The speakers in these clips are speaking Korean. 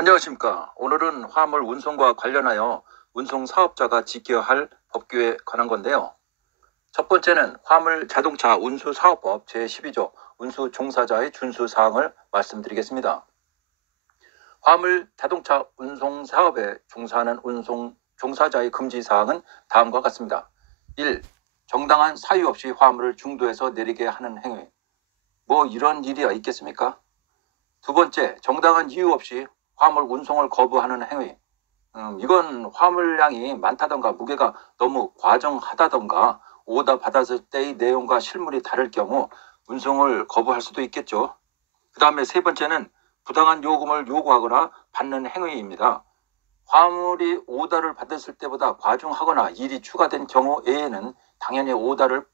안녕하십니까. 오늘은 화물 운송과 관련하여 운송 사업자가 지켜야 할 법규에 관한 건데요. 첫 번째는 화물 자동차 운수 사업법 제12조 운수 종사자의 준수 사항을 말씀드리겠습니다. 화물 자동차 운송 사업에 종사하는 운송 종사자의 금지 사항은 다음과 같습니다. 1. 정당한 사유 없이 화물을 중도에서 내리게 하는 행위. 뭐 이런 일이야 있겠습니까? 두 번째, 정당한 이유 없이 화물 운송을 거부하는 행위. 이건 화물량이 많다던가 무게가 너무 과정하다던가 오다 받았을 때의 내용과 실물이 다를 경우 운송을 거부할 수도 있겠죠. 그 다음에 세 번째는 부당한 요금을 요구하거나 받는 행위입니다. 화물이 오다를 받았을 때보다 과중하거나 일이 추가된 경우 외에는 당연히 오다를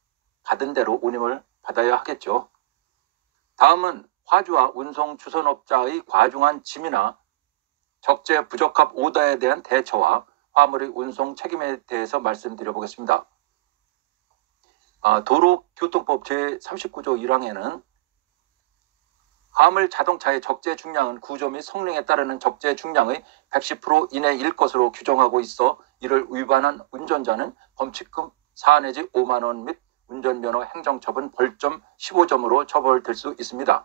받은 대로 운임을 받아야 하겠죠. 다음은 화주와 운송 주선업자의 과중한 짐이나 적재 부적합 오다에 대한 대처와 화물의 운송 책임에 대해서 말씀드려 보겠습니다. 도로교통법 제39조 1항에는 화물 자동차의 적재 중량은 구조 및 성능에 따르는 적재 중량의 110% 이내일 것으로 규정하고 있어 이를 위반한 운전자는 범칙금 4 내지 5만 원 및 운전면허 행정처분 벌점 15점으로 처벌될 수 있습니다.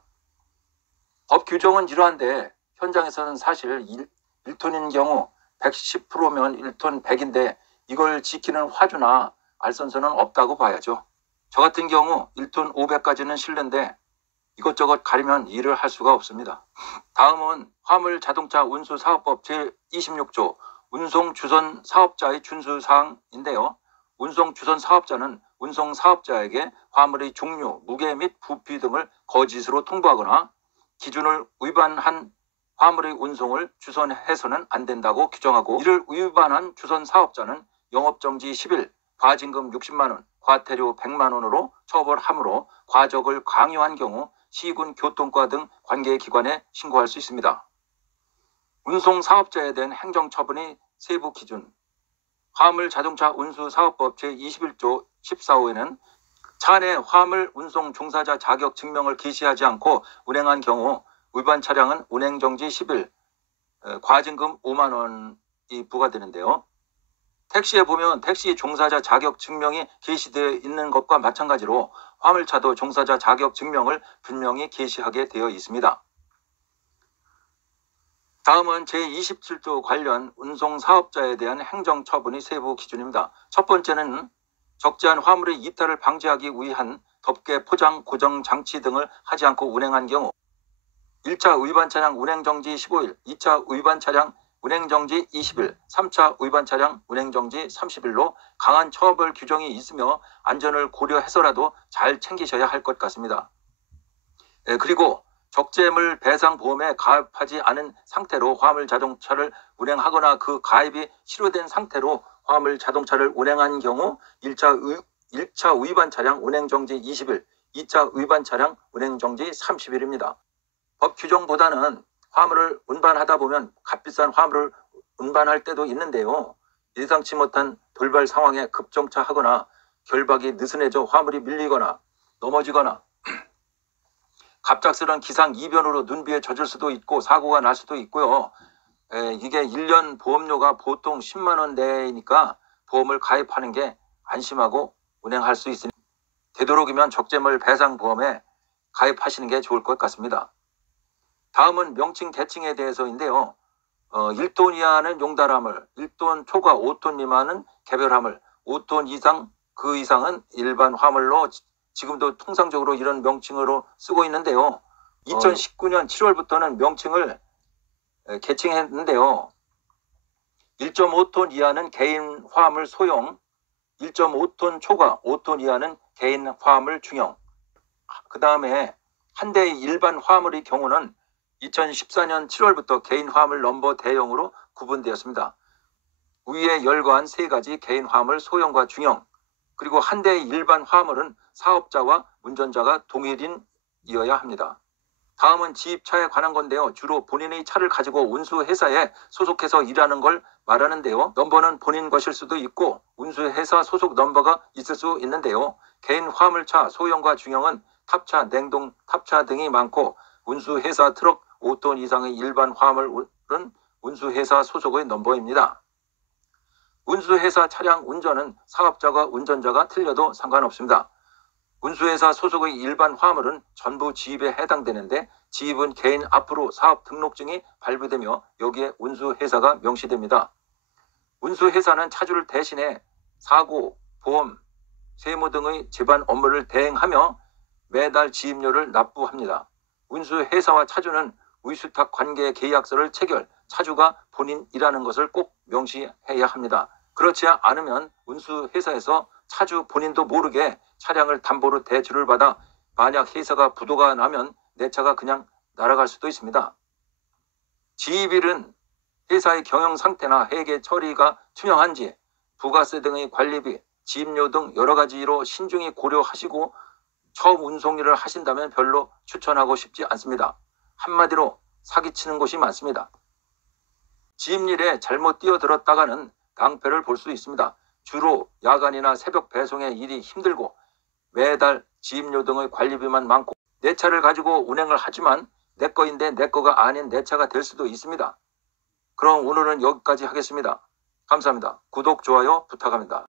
법 규정은 이러한데 현장에서는 사실 1톤인 경우 110%면 1톤 100인데 이걸 지키는 화주나 알선서는 없다고 봐야죠. 저 같은 경우 1톤 500까지는 실는데 이것저것 가리면 일을 할 수가 없습니다. 다음은 화물 자동차 운수 사업법 제26조 운송 주선 사업자의 준수 사항인데요. 운송 주선 사업자는 운송 사업자에게 화물의 종류, 무게 및 부피 등을 거짓으로 통보하거나 기준을 위반한 화물의 운송을 주선해서는 안 된다고 규정하고 이를 위반한 주선 사업자는 영업정지 10일, 과징금 60만 원, 과태료 100만 원으로 처벌하므로 과적을 강요한 경우 시군 교통과 등 관계기관에 신고할 수 있습니다. 운송 사업자에 대한 행정처분의 세부 기준. 화물 자동차 운수 사업법 제21조 14호에는 차 내 화물 운송 종사자 자격 증명을 게시하지 않고 운행한 경우 위반 차량은 운행정지 10일, 과징금 5만 원이 부과되는데요. 택시에 보면 택시 종사자 자격 증명이 게시되어 있는 것과 마찬가지로 화물차도 종사자 자격 증명을 분명히 게시하게 되어 있습니다. 다음은 제27조 관련 운송 사업자에 대한 행정처분의 세부 기준입니다. 첫 번째는 적재한 화물의 이탈을 방지하기 위한 덮개, 포장, 고정 장치 등을 하지 않고 운행한 경우 1차 위반 차량 운행정지 15일, 2차 위반 차량 운행정지 20일, 3차 위반 차량 운행정지 30일로 강한 처벌 규정이 있으며 안전을 고려해서라도 잘 챙기셔야 할 것 같습니다. 그리고 적재물 배상 보험에 가입하지 않은 상태로 화물 자동차를 운행하거나 그 가입이 실효된 상태로 화물 자동차를 운행한 경우 1차 위반 차량 운행정지 20일, 2차 위반 차량 운행정지 30일입니다. 법 규정보다는 화물을 운반하다 보면 값비싼 화물을 운반할 때도 있는데요. 예상치 못한 돌발 상황에 급정차하거나 결박이 느슨해져 화물이 밀리거나 넘어지거나 갑작스런 기상 이변으로 눈비에 젖을 수도 있고 사고가 날 수도 있고요. 이게 1년 보험료가 보통 10만 원 내니까 보험을 가입하는 게 안심하고 운행할 수 있으니 되도록이면 적재물 배상 보험에 가입하시는 게 좋을 것 같습니다. 다음은 명칭 대칭에 대해서인데요. 1톤 이하는 용달화물, 1톤 초과 5톤 미만은 개별화물, 5톤 이상 그 이상은 일반 화물로 지금도 통상적으로 이런 명칭으로 쓰고 있는데요. 2019년 7월부터는 명칭을 개칭했는데요. 1.5톤 이하는 개인 화물 소형, 1.5톤 초과 5톤 이하는 개인 화물 중형. 그 다음에 한 대의 일반 화물의 경우는 2014년 7월부터 개인 화물 넘버 대형으로 구분되었습니다. 위에 열거한 세 가지 개인 화물 소형과 중형, 그리고 한 대의 일반 화물은 사업자와 운전자가 동일인이어야 합니다. 다음은 지입차에 관한 건데요. 주로 본인의 차를 가지고 운수회사에 소속해서 일하는 걸 말하는데요. 넘버는 본인 것일 수도 있고 운수회사 소속 넘버가 있을 수 있는데요. 개인 화물차 소형과 중형은 탑차, 냉동 탑차 등이 많고 운수회사 트럭 5톤 이상의 일반 화물로 운수회사 소속의 넘버입니다. 운수회사 차량 운전은 사업자가 운전자가 틀려도 상관없습니다. 운수회사 소속의 일반 화물은 전부 지입에 해당되는데 지입은 개인 앞으로 사업 등록증이 발부되며 여기에 운수회사가 명시됩니다. 운수회사는 차주를 대신해 사고, 보험, 세무 등의 집안 업무를 대행하며 매달 지입료를 납부합니다. 운수회사와 차주는 의수탁 관계 계약서를 체결, 차주가 본인이라는 것을 꼭 명시해야 합니다. 그렇지 않으면 운수회사에서 차주 본인도 모르게 차량을 담보로 대출을 받아 만약 회사가 부도가 나면 내 차가 그냥 날아갈 수도 있습니다. 지입일은 회사의 경영 상태나 회계 처리가 투명한지, 부가세 등의 관리비, 지입료 등 여러 가지로 신중히 고려하시고 처음 운송 일을 하신다면 별로 추천하고 싶지 않습니다. 한마디로 사기치는 곳이 많습니다. 지입일에 잘못 뛰어들었다가는 낭패를 볼 수 있습니다. 주로 야간이나 새벽 배송의 일이 힘들고 매달 지입료 등의 관리비만 많고 내 차를 가지고 운행을 하지만 내 거인데 내 거가 아닌 내 차가 될 수도 있습니다. 그럼 오늘은 여기까지 하겠습니다. 감사합니다. 구독, 좋아요 부탁합니다.